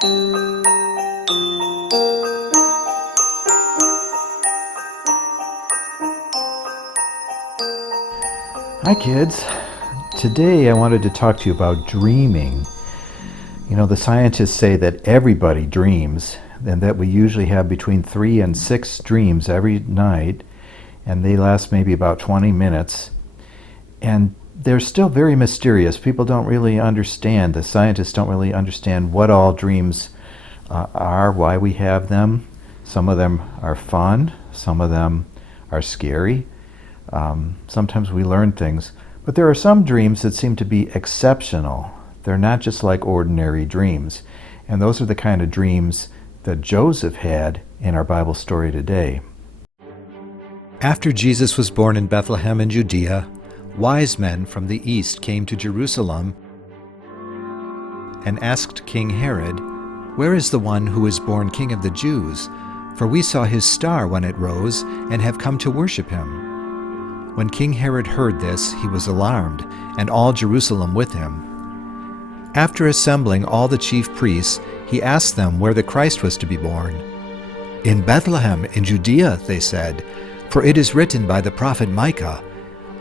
Hi kids. Today I wanted to talk to you about dreaming. You know, the scientists say that everybody dreams and that we usually have between 3 and 6 dreams every night, and they last maybe about 20 minutes. And they're still very mysterious. People don't really understand, the scientists don't really understand what all dreams are, why we have them. Some of them are fun, some of them are scary. Sometimes we learn things, but there are some dreams that seem to be exceptional. They're not just like ordinary dreams, and those are the kind of dreams that Joseph had in our Bible story today. After Jesus was born in Bethlehem in Judea, wise men from the east came to Jerusalem and asked King Herod, "Where is the one who is born King of the Jews? For we saw his star when it rose and have come to worship him." When King Herod heard this, he was alarmed, and all Jerusalem with him. After assembling all the chief priests, he asked them where the Christ was to be born. "In Bethlehem in Judea," they said, "for it is written by the prophet Micah,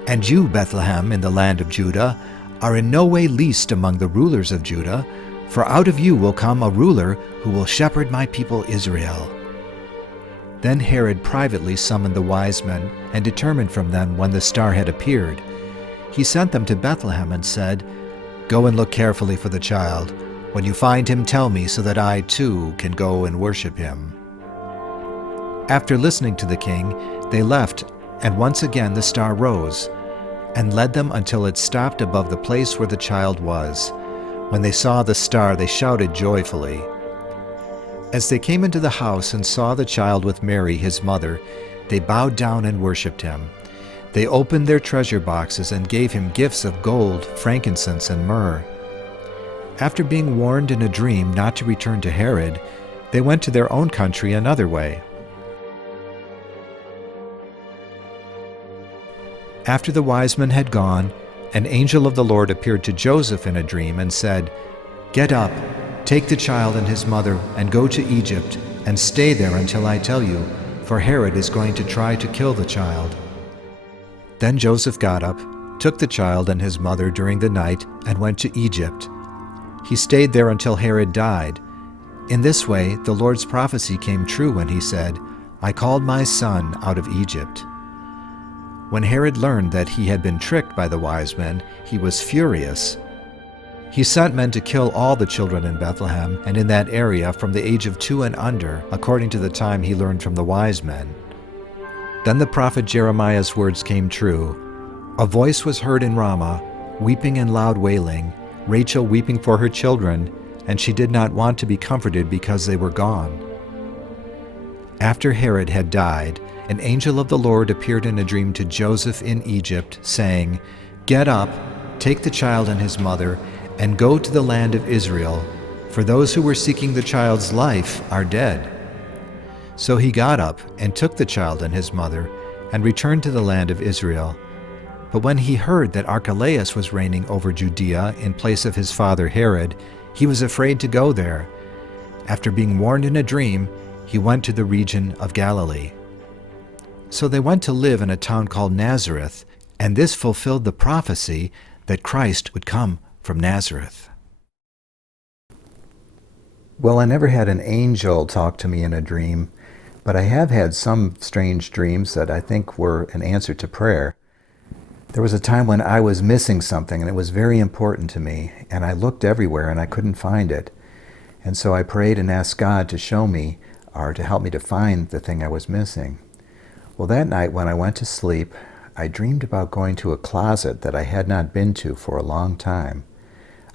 'And you, Bethlehem, in the land of Judah, are in no way least among the rulers of Judah, for out of you will come a ruler who will shepherd my people Israel.'" Then Herod privately summoned the wise men and determined from them when the star had appeared. He sent them to Bethlehem and said, "Go and look carefully for the child. When you find him, tell me, so that I too can go and worship him." After listening to the king, they left, and once again the star rose and led them until it stopped above the place where the child was. When they saw the star, they shouted joyfully. As they came into the house and saw the child with Mary, his mother, they bowed down and worshipped him. They opened their treasure boxes and gave him gifts of gold, frankincense, and myrrh. After being warned in a dream not to return to Herod, they went to their own country another way. After the wise men had gone, an angel of the Lord appeared to Joseph in a dream and said, "Get up, take the child and his mother, and go to Egypt, and stay there until I tell you, for Herod is going to try to kill the child." Then Joseph got up, took the child and his mother during the night, and went to Egypt. He stayed there until Herod died. In this way, the Lord's prophecy came true when he said, "I called my son out of Egypt." When Herod learned that he had been tricked by the wise men, he was furious. He sent men to kill all the children in Bethlehem and in that area from the age of 2 and under, according to the time he learned from the wise men. Then the prophet Jeremiah's words came true. "A voice was heard in Ramah, weeping and loud wailing, Rachel weeping for her children, and she did not want to be comforted because they were gone." After Herod had died, an angel of the Lord appeared in a dream to Joseph in Egypt, saying, "Get up, take the child and his mother, and go to the land of Israel, for those who were seeking the child's life are dead." So he got up and took the child and his mother, and returned to the land of Israel. But when he heard that Archelaus was reigning over Judea in place of his father Herod, he was afraid to go there. After being warned in a dream, he went to the region of Galilee. So they went to live in a town called Nazareth, and this fulfilled the prophecy that Christ would come from Nazareth. Well, I never had an angel talk to me in a dream, but I have had some strange dreams that I think were an answer to prayer. There was a time when I was missing something, and it was very important to me, and I looked everywhere and I couldn't find it. And so I prayed and asked God to show me, or to help me to find the thing I was missing. Well, that night when I went to sleep, I dreamed about going to a closet that I had not been to for a long time.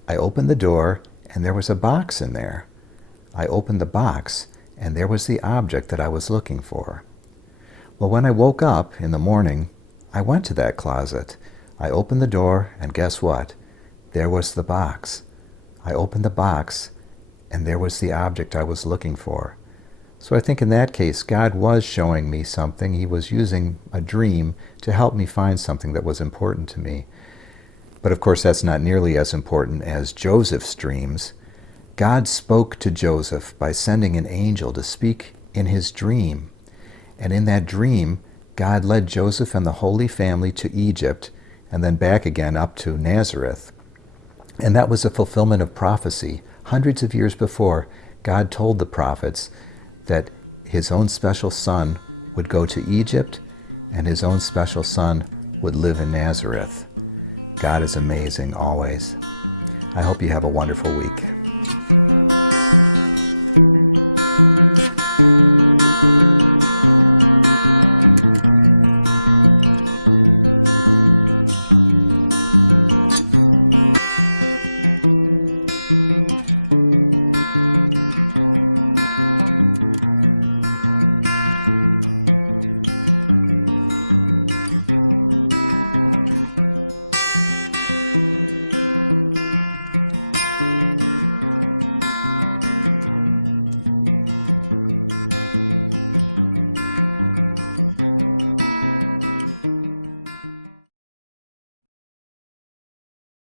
I opened the door, and there was a box in there. I opened the box, and there was the object that I was looking for. Well, when I woke up in the morning, I went to that closet. I opened the door, and guess what? There was the box. I opened the box, and there was the object I was looking for. So I think in that case, God was showing me something. He was using a dream to help me find something that was important to me. But of course, that's not nearly as important as Joseph's dreams. God spoke to Joseph by sending an angel to speak in his dream. And in that dream, God led Joseph and the Holy Family to Egypt and then back again up to Nazareth. And that was a fulfillment of prophecy. Hundreds of years before, God told the prophets that his own special son would go to Egypt and his own special son would live in Nazareth. God is amazing always. I hope you have a wonderful week.